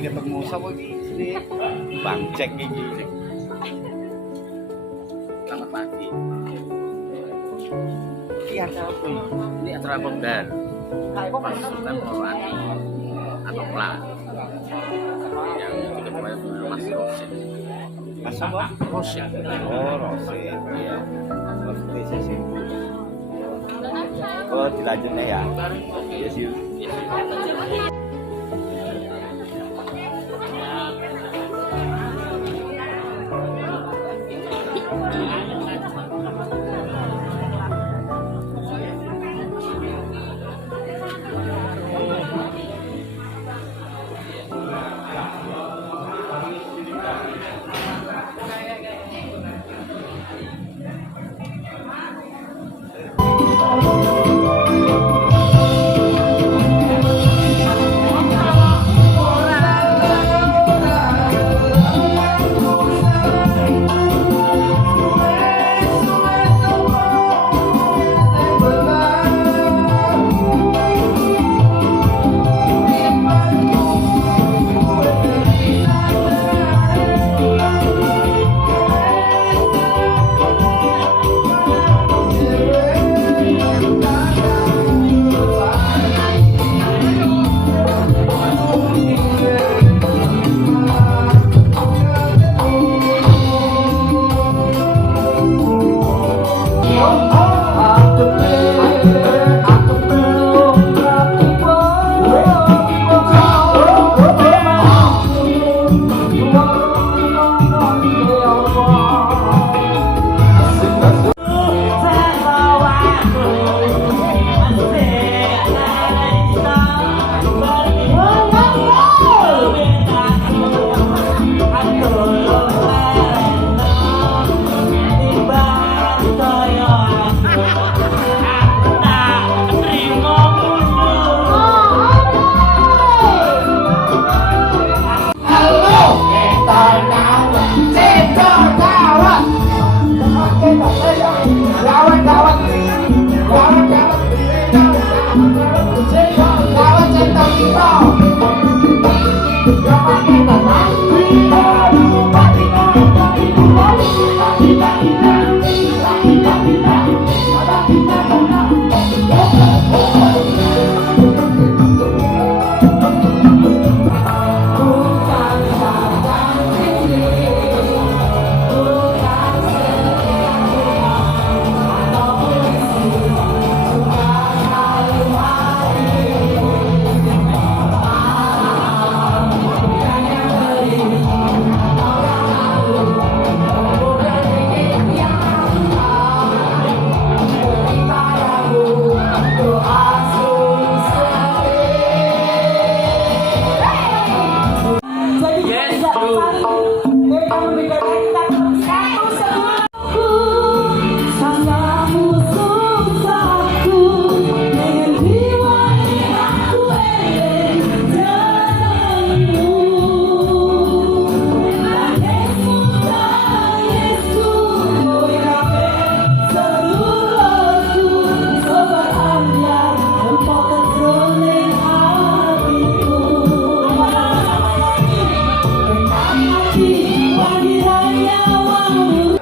ketemu sapa iki sini Bang Jack iki. Selamat pagi. Iki acara apa iki? Ini acara Kopdar. Pasukan Polani atau PLA yang diketuai oleh Mas Rosin. Mas apa? Rosin. Oh, Rosin. Iya. Ngerti saya sih. Oh, dilanjutnya ya. Yes, you.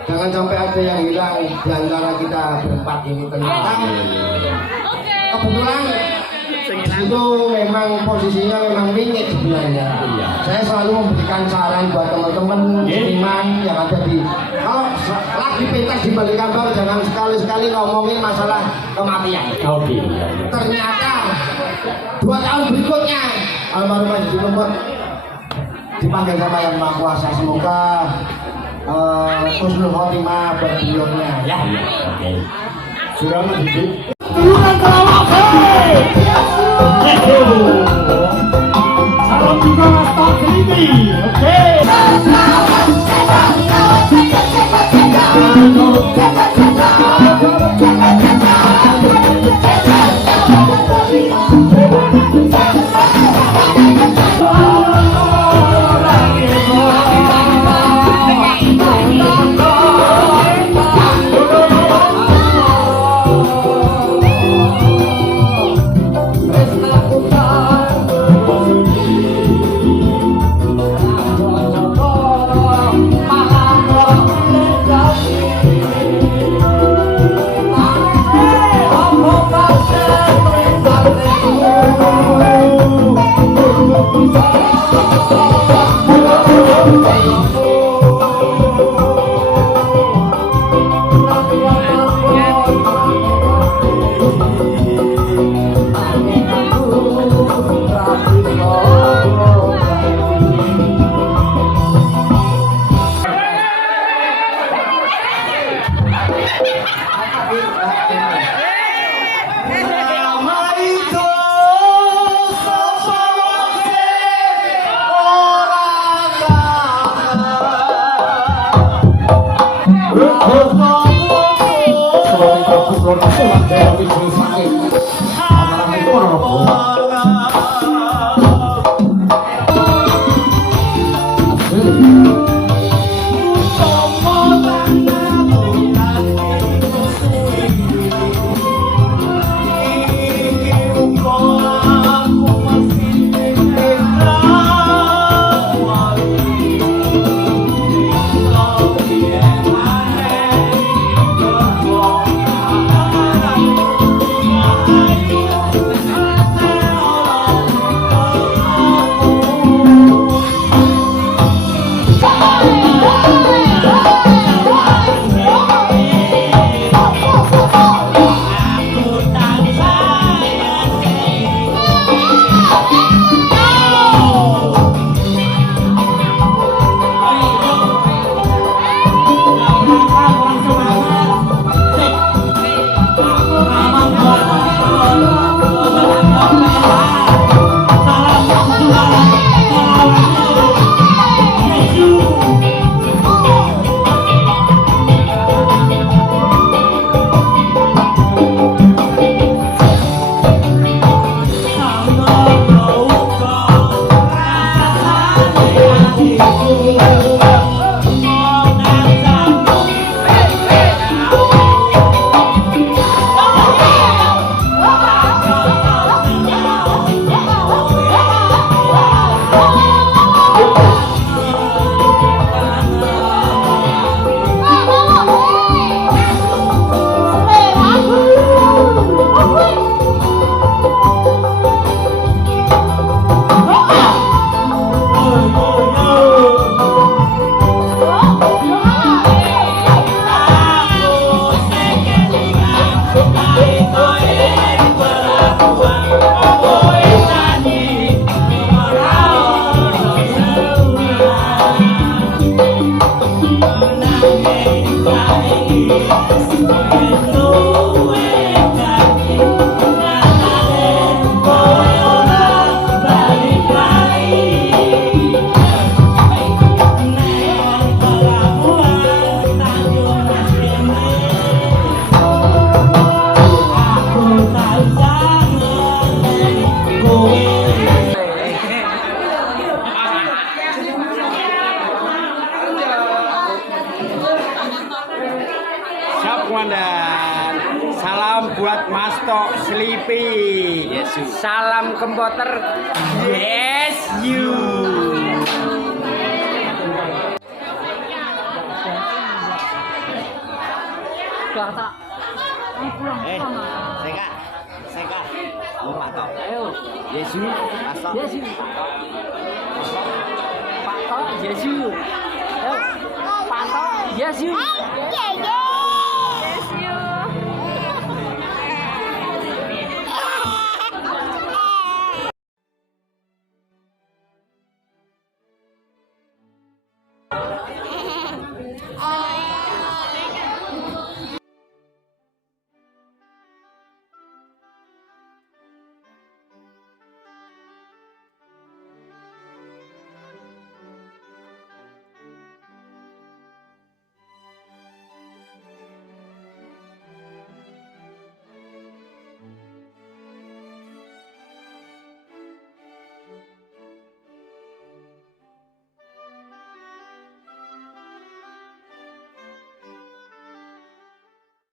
Jangan sampai ada yang hilang di antara kita berempat ini ternyata. Kebetulan itu memang posisinya memang wingit sebenarnya. Saya selalu memberikan saran buat teman-teman seniman yang ada di kalau lagi pentas di Balikambang jangan sekali-sekali ngomongin masalah kematian. Ternyata 2 tahun berikutnya almarhum Haji Lembut dipanggil sama Yang Maha Kuasa, semoga husnul khotimah beliaunya ya. Sudah mendidik. Salam juga Mas Takrimi. Oke. Sebagai kapus luar pulang dari rumah sakit. Anak itu orang Komandan, salam buat Mas Tok Sleepy. Yes, you. Salam komputer. Yes, you. Seka, lu Pak Tok. Ayo, yes, you. Mas Tok. Yes, you. Pak Tok, yes, you. Ayo, Pak Tok, yes, you.